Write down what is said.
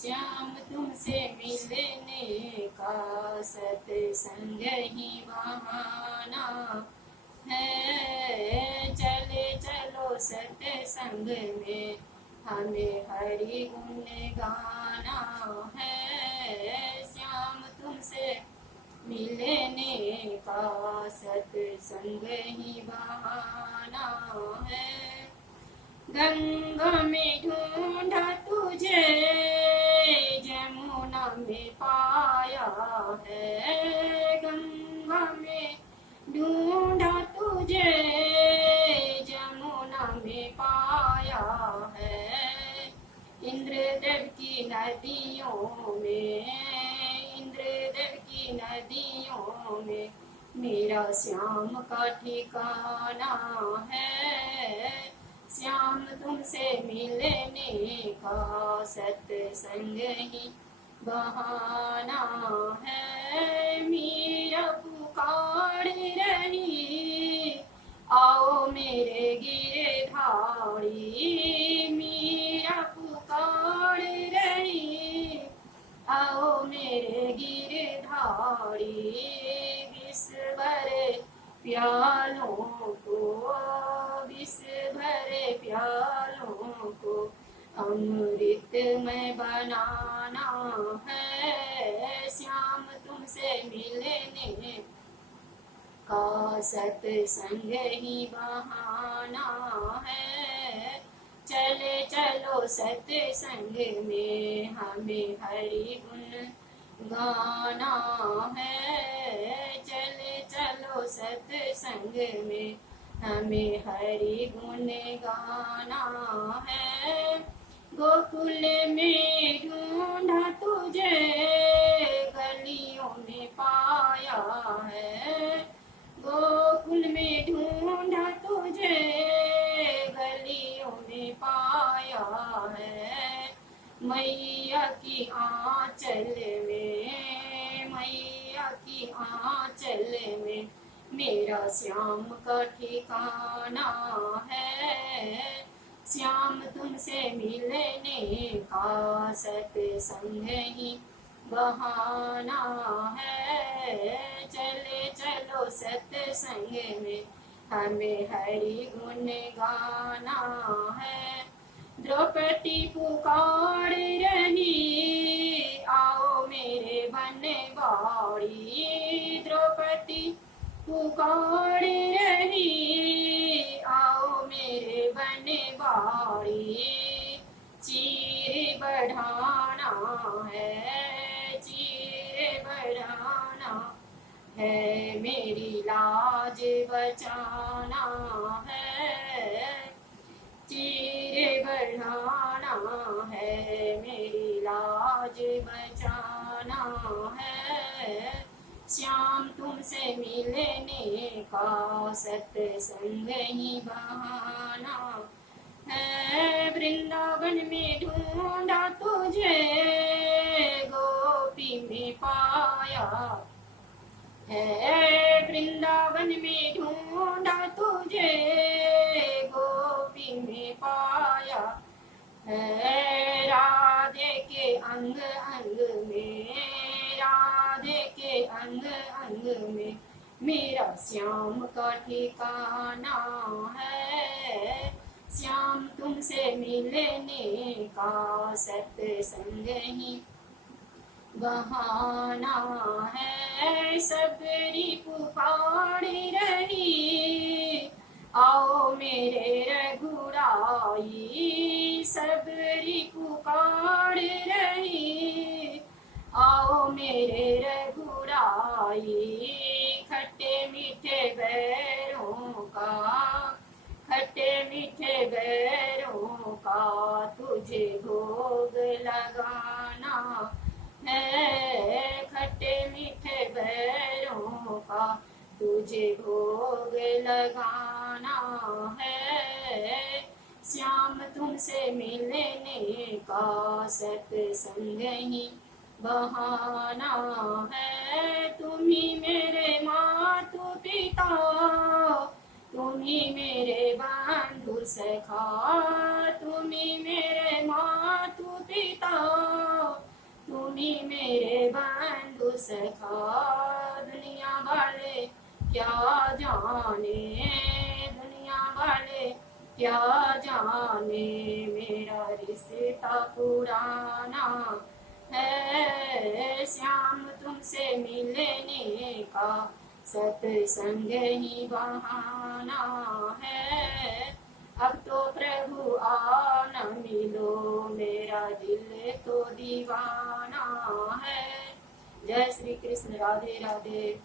श्याम तुमसे मिलने का सत्संग ही बहाना है। चले चलो सत्संग में हमें हरि गुण गाना है। श्याम तुमसे मिलने का सत्संग ही बहाना है। गंगा में ढूंढा तुझे जमुना में पाया है। गंगा में ढूंढा तुझे जमुना में पाया है। इंद्रदेव की नदियों में, इंद्रदेव की नदियों में मेरा श्याम का ठिकाना है। श्याम तुमसे मिलने का सत्संग ही बहाना है। मीरा पुकार रही आओ मेरे गिरधारी। मीरा पुकार रही आओ मेरे गिरधारी। विष भरे प्यालों को, विष भरे प्यालों को अमृत में बनाना है। श्याम तुमसे मिलने का सत्संग ही बहाना है। चले चलो सत्संग में हमें हरि गुण गाना है। चले चलो सत्संग में हमें हरि गुण गाना है। गोकुल में ढूंढा तुझे गलियों में पाया है। गोकुल में ढूंढा तुझे गलियों में पाया है। मैया की आंचल में, मैया की आंचल में मेरा श्याम का ठिकाना है। श्याम तुमसे मिलने का सत्संग ही बहाना है। चले चलो सत्संग में हमें हरि गुण गाना है। द्रौपदी पुकार रही आओ मेरे बनवाड़ी। द्रौपदी पुकार रही आओ मेरे बनवाड़ी। चीर बढ़ाना है, चीर बढ़ाना है, मेरी लाज बचाना है। चीर बढ़ाना है, मेरी लाज बचाना है। श्याम तुमसे मिलने का सत्संग ही बहाना है। वृंदावन में ढूंढा तुझे गोपी में पाया है। वृंदावन में ढूंढा तुझे गोपी में पाया है। राधे के अंग अंग में, राधे के अंग अंग में मेरा श्याम का ठिकाना है। श्याम तुमसे मिलने का सत्संग ही बहाना है। सबरी पुकार रही आओ मेरे रघुराई। सबरी पुकार रही आओ मेरे रघुराई। खट्टे मीठे बैरों का, खट्टे मीठे बैरों का तुझे भोग लगाना है। खट्टे मीठे बैरों का तुझे भोग लगाना है। श्याम तुमसे मिलने का सत्संग ही बहाना है। तुम्ही मेरे मातु पिता, तुम्ही मेरे बंधु सखा। तुम्ही मेरे मातु पिता, तुम्ही मेरे बंधु सखा, दुनिया वाले क्या जाने, दुनिया वाले क्या जाने, मेरा रिश्ता पुराना है, श्याम तुमसे मिलने का सत्संग ही बहाना है, अब तो प्रभु आना मिलो, मेरा दिल तो दीवाना है। जय श्री कृष्ण, राधे राधे।